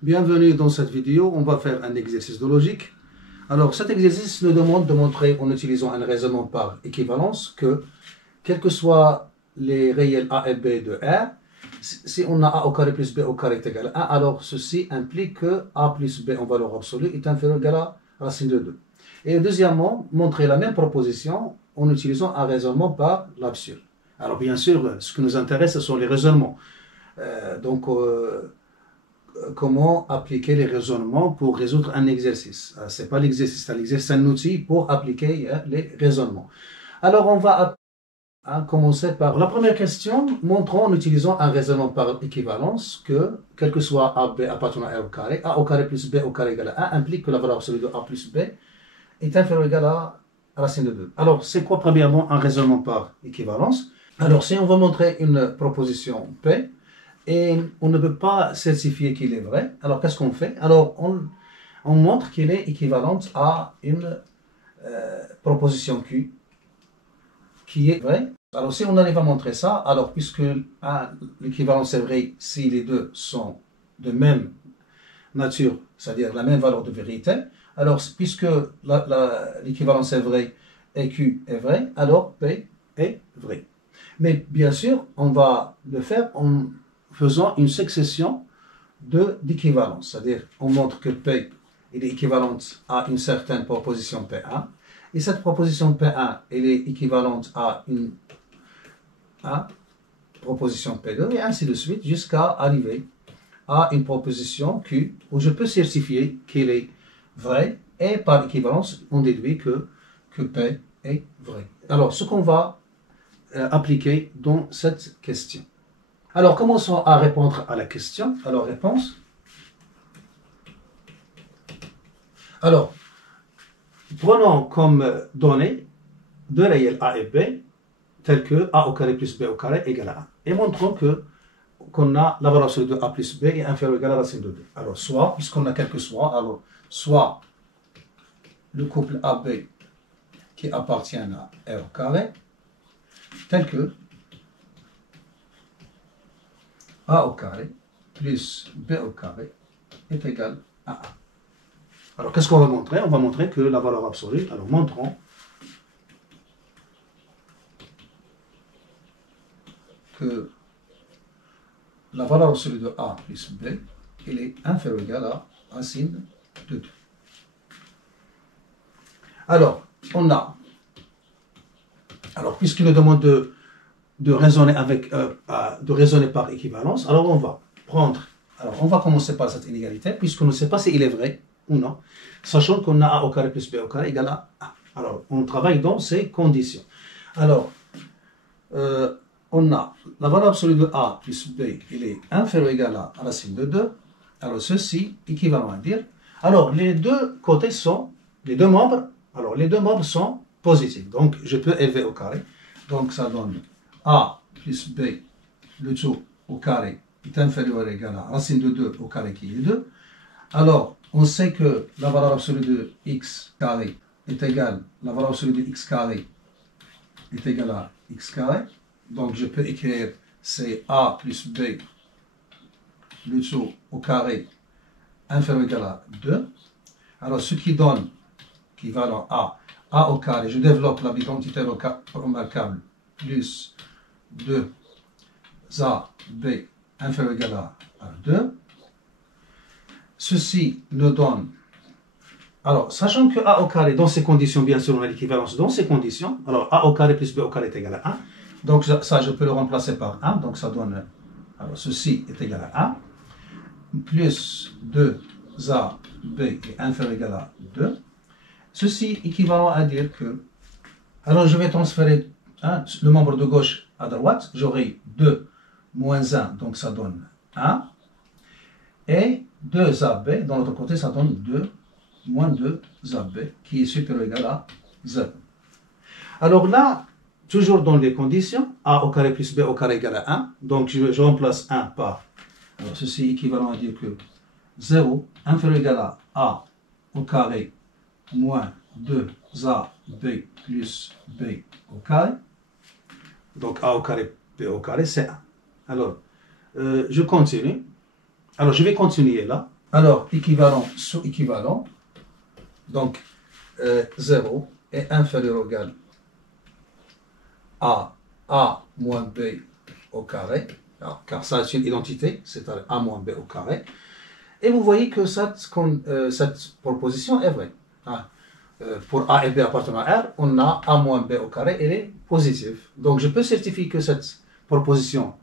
Bienvenue dans cette vidéo, on va faire un exercice de logique. Alors cet exercice nous demande de montrer en utilisant un raisonnement par équivalence que, quels que soient les réels a et b de R, si on a a au carré plus b au carré est égal à 1, alors ceci implique que a plus b en valeur absolue est inférieur ou égal à racine de 2. Et deuxièmement, montrer la même proposition en utilisant un raisonnement par l'absurde. Alors bien sûr, ce qui nous intéresse, ce sont les raisonnements. Comment appliquer les raisonnements pour résoudre un exercice. Ce n'est pas l'exercice, c'est un outil pour appliquer les raisonnements. Alors, on va commencer par la première question, montrons en utilisant un raisonnement par équivalence que, quel que soit AB appartenant à R au carré, A au carré plus B au carré égale à 1 implique que la valeur absolue de A plus B est inférieure ou égale à racine de 2. Alors, c'est quoi premièrement un raisonnement par équivalence? Alors, si on veut montrer une proposition P, et on ne peut pas certifier qu'il est vrai, alors qu'est-ce qu'on fait? Alors on montre qu'il est équivalente à une proposition Q qui est vraie. Alors si on arrive à montrer ça, alors puisque l'équivalence est vraie si les deux sont de même nature, c'est-à-dire la même valeur de vérité, alors puisque l'équivalence est vraie et Q est vrai, alors P est vrai. Mais bien sûr, on va le faire en faisant une succession d'équivalence. C'est-à-dire, on montre que P est équivalente à une certaine proposition P1. Et cette proposition P1, elle est équivalente à une proposition P2, et ainsi de suite, jusqu'à arriver à une proposition Q, où je peux certifier qu'elle est vraie, et par équivalence, on déduit que P est vrai. Alors, ce qu'on va appliquer dans cette question. Alors, commençons à répondre à la question. Alors, réponse. Alors, prenons comme données deux réels A et B, tels que A au carré plus B au carré égale à 1. Et montrons qu'on a la valeur absolue de A plus B est inférieure ou égale à la racine de 2. Alors, soit, puisqu'on a quelque soit, alors, soit le couple AB qui appartient à R au carré, tel que A au carré plus B au carré est égal à 1. Alors, qu'est-ce qu'on va montrer? On va montrer que la valeur absolue, alors montrons que la valeur absolue de A plus B, elle est inférieure ou égale à racine de 2. Alors, puisqu'il nous demande de raisonner par équivalence, alors on va commencer par cette inégalité, puisqu'on ne sait pas s'il est vrai ou non, sachant qu'on a A au carré plus B au carré égale à 1. Alors, on travaille dans ces conditions. Alors, on a la valeur absolue de A plus B, il est inférieur ou égal à racine de 2. Alors, ceci équivalent à dire. Alors, les deux côtés sont, les deux membres sont positifs. Donc, je peux élever au carré. Donc, ça donne A plus B, le tout au carré est inférieur ou égal à racine de 2 au carré qui est 2. Alors, on sait que la valeur absolue de x carré est égale, la valeur absolue de x carré est égale à x carré. Donc, je peux écrire c'est A plus B, le tout au carré inférieur ou égal à 2. Alors, ce qui donne, équivalent à A au carré, je développe la identité remarquable, plus 2AB inférieur ou égal à 2. Ceci nous donne, alors, sachant que A au carré, dans ces conditions, bien sûr, on a l'équivalence dans ces conditions, alors A au carré plus B au carré est égal à 1. Donc, ça, je peux le remplacer par 1. Donc, ça donne, alors, ceci est égal à 1. Plus 2AB est inférieur ou égal à 2. Ceci équivalent à dire que, alors, je vais transférer le membre de gauche à droite. J'aurai 2 moins 1, donc ça donne 1. Et 2AB, dans l'autre côté, ça donne 2 moins 2AB, qui est supérieur ou égal à 0. Alors là, toujours dans les conditions, A au carré plus B au carré égale à 1. Donc, je remplace 1 par, alors ceci est équivalent à dire que 0 inférieur ou égal à A au carré moins 2AB plus B au carré. Donc, A au carré, B au carré, c'est 1. Alors, je continue. Alors, je vais continuer là. Alors, équivalent sous équivalent, donc 0 est inférieur ou égal à A moins B au carré, alors, car ça c'est une identité, c'est-à-dire A moins B au carré. Et vous voyez que cette proposition est vraie. Pour A et B appartenant à R, on a A moins B au carré, elle est positive. Donc je peux certifier que cette proposition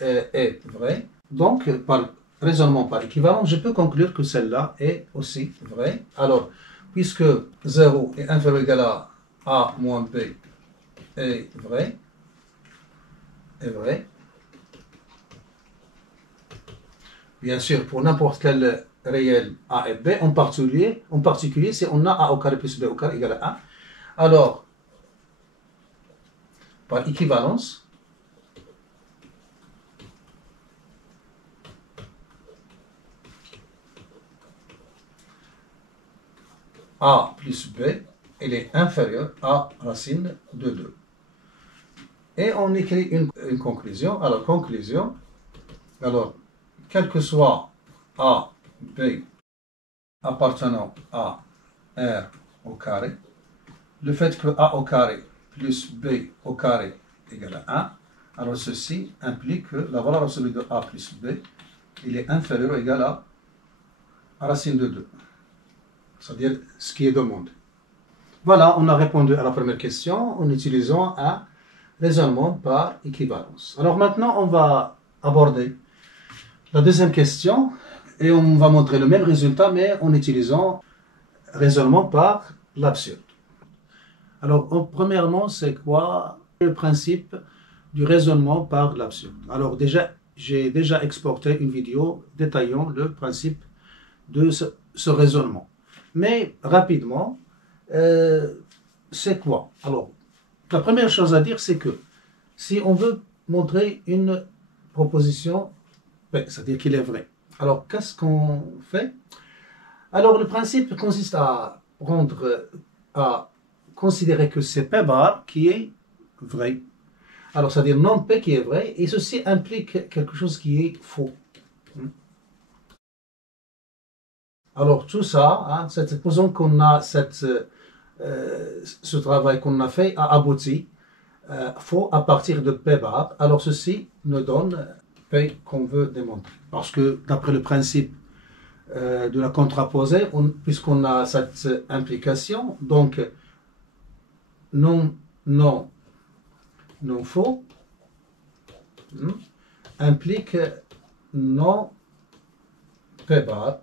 est vraie. Donc par raisonnement par équivalence, je peux conclure que celle-là est aussi vraie. Alors, puisque 0 est inférieur ou égal à A moins B est vrai, bien sûr, pour n'importe quel réel A et B, en particulier si on a A au carré plus B au carré égale à 1. Alors, par équivalence, A plus B, il est inférieur à racine de 2. Et on écrit une conclusion. Alors, conclusion, alors, quel que soit A, B appartenant à R au carré, le fait que A au carré plus B au carré égale à 1, alors ceci implique que la valeur absolue de A plus B, il est inférieur ou égal à racine de 2. C'est-à-dire ce qui est demandé. Voilà, on a répondu à la première question en utilisant un raisonnement par équivalence. Alors maintenant, on va aborder la deuxième question et on va montrer le même résultat mais en utilisant raisonnement par l'absurde. Alors, premièrement, c'est quoi le principe du raisonnement par l'absurde? Alors j'ai déjà exporté une vidéo détaillant le principe de ce raisonnement. Mais rapidement, c'est quoi? Alors, la première chose à dire, c'est que si on veut montrer une proposition, c'est-à-dire qu'il est vrai. Alors, qu'est-ce qu'on fait? Alors, le principe consiste à considérer que c'est P bar qui est vrai. Alors, c'est-à-dire non P qui est vrai, et ceci implique quelque chose qui est faux. Alors, tout ça, supposons qu'on a ce travail qu'on a fait a abouti faux à partir de P bar. Alors, ceci nous donne P qu'on veut démontrer. Parce que, d'après le principe de la contraposée, puisqu'on a cette implication, donc non faux implique non P bar,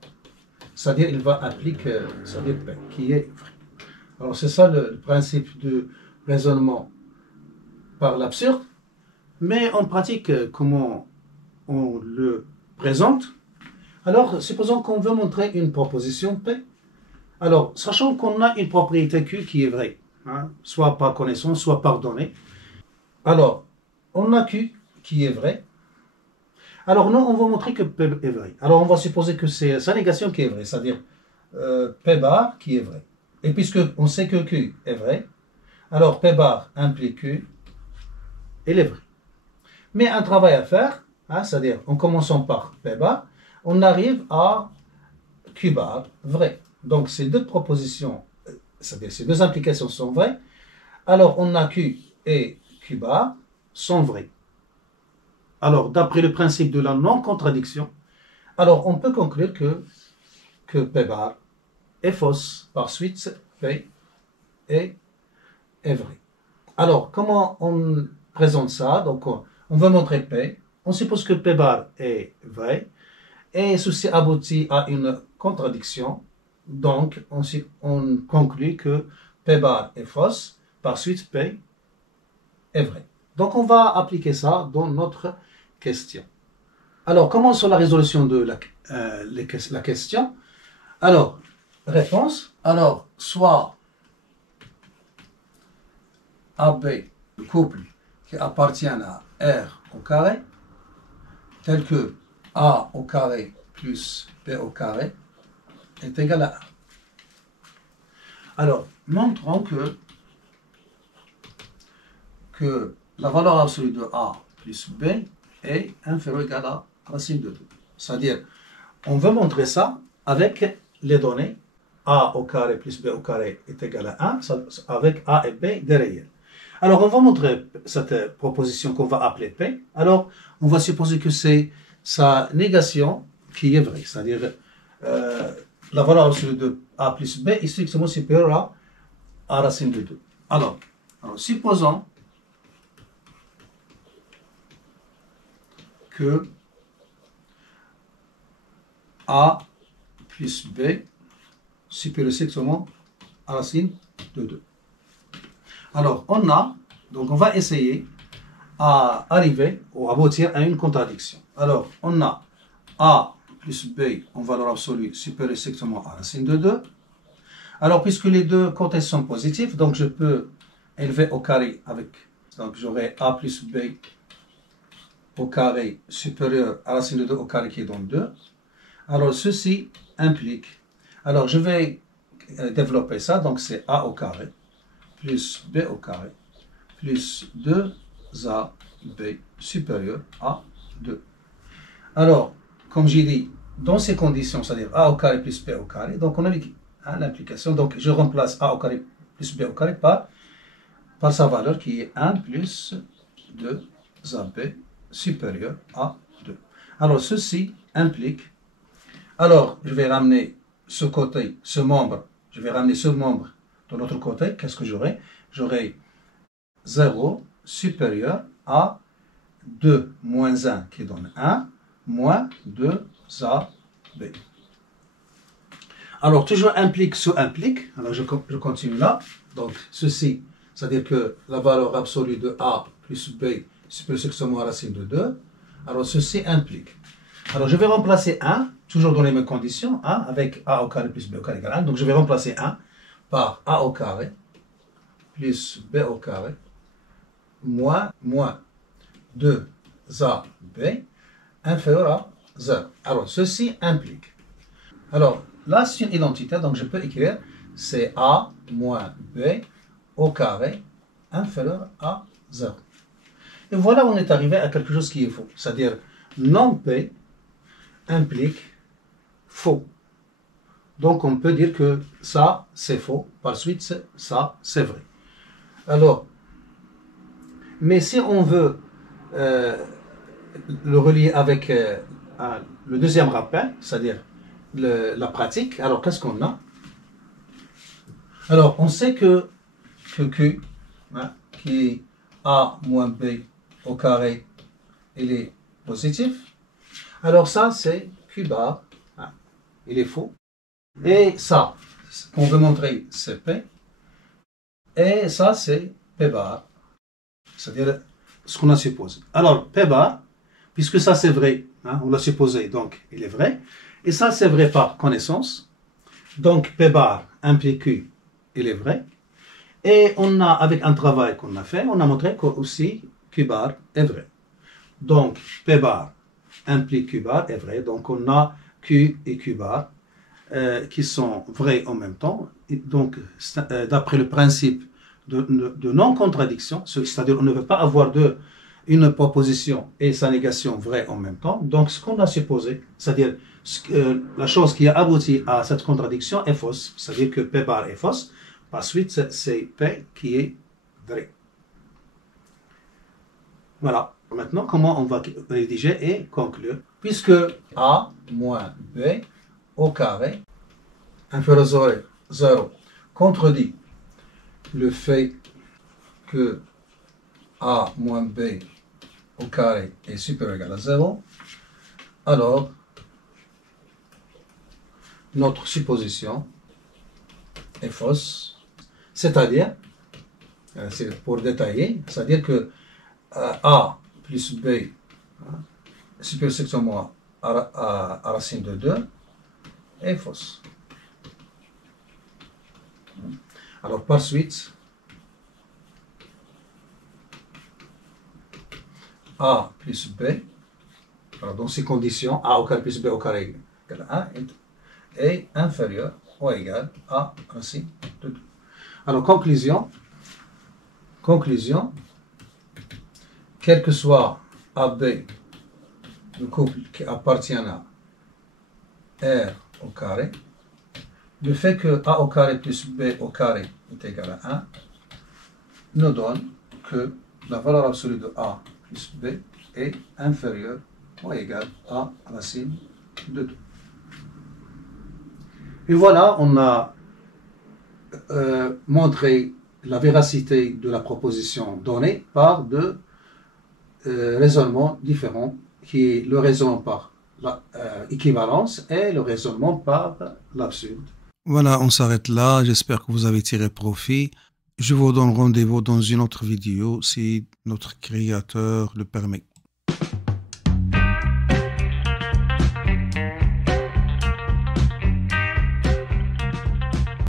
c'est-à-dire il va impliquer P qui est vrai. Alors c'est ça le principe du raisonnement par l'absurde, mais en pratique, comment on le présente? Alors supposons qu'on veut montrer une proposition P. Alors sachant qu'on a une propriété Q qui est vraie, soit par connaissance, soit par donnée. Alors, on a Q qui est vrai. Alors, nous, on va montrer que P est vrai. Alors, on va supposer que c'est sa négation qui est vraie, c'est-à-dire P bar qui est vrai. Et puisque on sait que Q est vrai, alors P bar implique Q, il est vrai. Mais un travail à faire, c'est-à-dire en commençant par P bar, on arrive à Q bar vrai. Donc, ces deux propositions, c'est-à-dire ces deux implications sont vraies. Alors, on a Q et Q bar sont vrais. Alors, d'après le principe de la non-contradiction, alors on peut conclure que P bar est fausse. Par suite, P est vrai. Alors, comment on présente ça? Donc, on veut montrer P. On suppose que P bar est vrai. Et ceci aboutit à une contradiction. Donc, on conclut que P bar est fausse. Par suite, P est vrai. Donc, on va appliquer ça dans notre question. Alors, commençons la résolution de la question. Alors, réponse. Alors, soit AB, le couple qui appartient à R au carré, tel que A au carré plus B au carré est égal à 1. Alors, montrons que la valeur absolue de A plus B est inférieure ou égale à racine de 2. C'est-à-dire, on veut montrer ça avec les données a au carré plus b au carré est égal à 1, avec a et b des réels. Alors, on va montrer cette proposition qu'on va appeler P. Alors, on va supposer que c'est sa négation qui est vraie, c'est-à-dire la valeur absolue de a plus b est strictement supérieure à racine de 2. Alors supposons que a plus b supérieur strictement à racine de 2. Alors, on va essayer à arriver ou aboutir à une contradiction. Alors, on a a plus b en valeur absolue supérieure strictement à racine de 2. Alors, puisque les deux côtés sont positifs, donc je peux élever au carré avec, donc j'aurai a plus b au carré supérieur à racine de 2 au carré qui donne 2. Alors, ceci implique, alors je vais développer ça, donc c'est a au carré plus b au carré plus 2ab supérieur à 2. Alors, comme j'ai dit, dans ces conditions, c'est-à-dire a au carré plus b au carré, donc on a l'implication, donc je remplace a au carré plus b au carré par sa valeur qui est 1 plus 2ab supérieur à 2. Alors, ceci implique, alors je vais ramener ce côté, ce membre, je vais ramener ce membre de l'autre côté, qu'est-ce que j'aurai? J'aurai 0 supérieur à 2 moins 1 qui donne 1, moins 2ab. Alors, toujours implique sous implique. Alors, je continue là. Donc, ceci, c'est-à-dire que la valeur absolue de a plus b supérieure strictement à racine de 2. Alors, ceci implique. Alors, je vais remplacer 1, toujours dans les mêmes conditions, avec a au carré plus b au carré égale 1. Donc, je vais remplacer 1 par a au carré plus b au carré moins 2ab inférieur à 0. Alors, ceci implique. Alors, là, c'est une identité, donc je peux écrire c'est a moins b au carré inférieur à 0. Et voilà, on est arrivé à quelque chose qui est faux. C'est-à-dire, non p implique faux. Donc, on peut dire que ça, c'est faux. Par suite, ça, c'est vrai. Alors, mais si on veut le relier avec le deuxième rappel, c'est-à-dire la pratique, alors qu'est-ce qu'on a? Alors, on sait que Q, qui est a moins b au carré, il est positif. Alors ça, c'est Q bar, il est faux. Et ça, qu'on veut montrer, c'est P. Et ça, c'est P bar, c'est-à-dire ce qu'on a supposé. Alors, P bar, puisque ça c'est vrai, on l'a supposé, donc il est vrai. Et ça, c'est vrai par connaissance. Donc, P bar implique Q, il est vrai. Et on a, avec un travail qu'on a fait, on a montré que aussi Q bar est vrai. Donc, P bar implique Q bar est vrai. Donc, on a Q et Q bar qui sont vrais en même temps. Et donc, d'après le principe de non-contradiction, c'est-à-dire on ne veut pas avoir une proposition et sa négation vraie en même temps. Donc, ce qu'on a supposé, c'est-à-dire la chose qui a abouti à cette contradiction est fausse, c'est-à-dire que P bar est fausse. Par suite, c'est P qui est vrai. Voilà. Maintenant, comment on va rédiger et conclure? Puisque A moins B au carré inférieur à 0 contredit le fait que A moins B au carré est supérieur ou égal à 0, alors notre supposition est fausse. C'est-à-dire, c'est pour détailler, c'est-à-dire que A plus B supérieur strictement à racine de 2 est fausse. Alors, par suite, A plus B, alors dans ces conditions, A au carré plus B au carré égale à 1 est inférieur ou égal à racine de 2. Alors, conclusion, quel que soit AB, le couple qui appartient à R au carré, le fait que A au carré plus B au carré est égal à 1 nous donne que la valeur absolue de A plus B est inférieure ou égale à racine de 2. Et voilà, on a montré la véracité de la proposition donnée par deux raisonnements différents, qui est le raisonnement par l'équivalence et le raisonnement par l'absurde. Voilà, on s'arrête là. J'espère que vous avez tiré profit. Je vous donne rendez-vous dans une autre vidéo si notre créateur le permet.